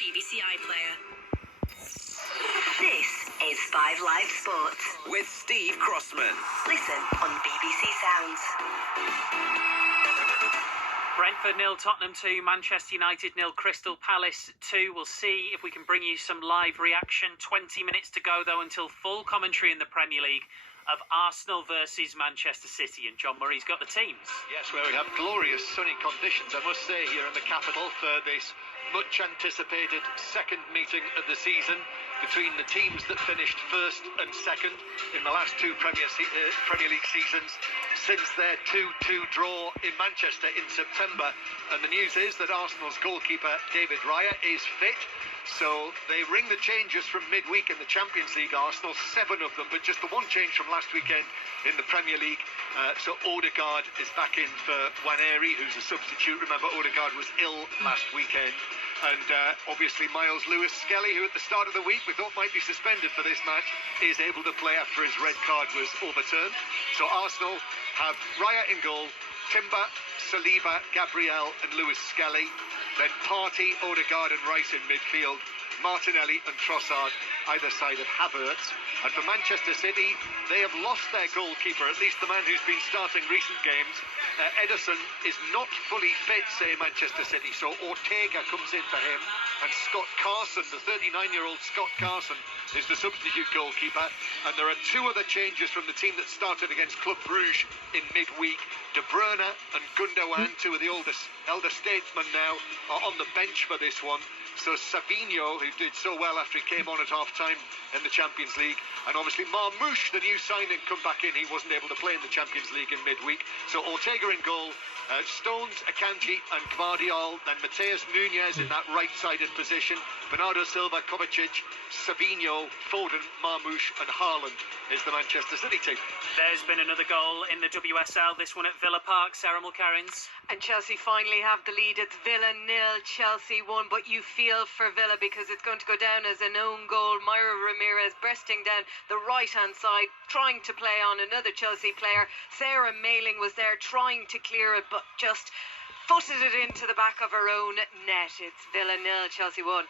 BBC iPlayer. This is 5 Live Sports with Steve Crossman. Listen on BBC Sounds. Brentford 0, Tottenham 2, Manchester United 0, Crystal Palace 2. We'll see if we can bring you some live reaction. 20 minutes to go, though, until full commentary in the Premier League of Arsenal versus Manchester City. And John Murray's got the teams. Yes, well, we have glorious sunny conditions, I must say, here in the capital for this much-anticipated second meeting of the season between the teams that finished first and second in the last two Premier League seasons since their 2-2 draw in Manchester in September. And the news is that Arsenal's goalkeeper David Raya is fit. So they ring the changes from midweek in the Champions League, Arsenal, 7 of them, but just the one change from last weekend in the Premier League. So Odegaard is back in for Waneri, who's a substitute. Remember, Odegaard was ill last weekend. And obviously Miles Lewis-Skelly, who at the start of the week we thought might be suspended for this match, is able to play after his red card was overturned. So Arsenal have Raya in goal, Timber, Saliba, Gabriel and Lewis-Skelly. Then Partey, Odegaard and Rice in midfield. Martinelli and Trossard either side of Havertz. And for Manchester City, they have lost their goalkeeper, at least the man who's been starting recent games. Ederson is not fully fit, say Manchester City, so Ortega comes in for him. And Scott Carson, the 39-year-old Scott Carson, is the substitute goalkeeper. And there are 2 other changes from the team that started against Club Brugge in midweek. De Bruyne and Gundogan, 2 of the elder statesmen now, are on the bench for this one. So Savinho, who did so well after he came on at half-time in the Champions League, and obviously Marmoush, the new signing, come back in. He wasn't able to play in the Champions League in midweek. So Ortega in goal, Stones, Akanji and Gvardiol, then Mateus Nunes in that right-sided position, Bernardo Silva, Kovacic, Savinho, Foden, Marmoush and Haaland is the Manchester City team. There's been another goal in the WSL, this one at Villa Park. Sarah Mulkerrins. And Chelsea finally have the lead. It's Villa 0, Chelsea 1. But you feel for Villa because it's going to go down as an own goal. Myra Ramirez breasting down the right-hand side, trying to play on another Chelsea player. Sarah Mailing was there trying to clear it, but just footed it into the back of her own net. It's Villa 0, Chelsea 1.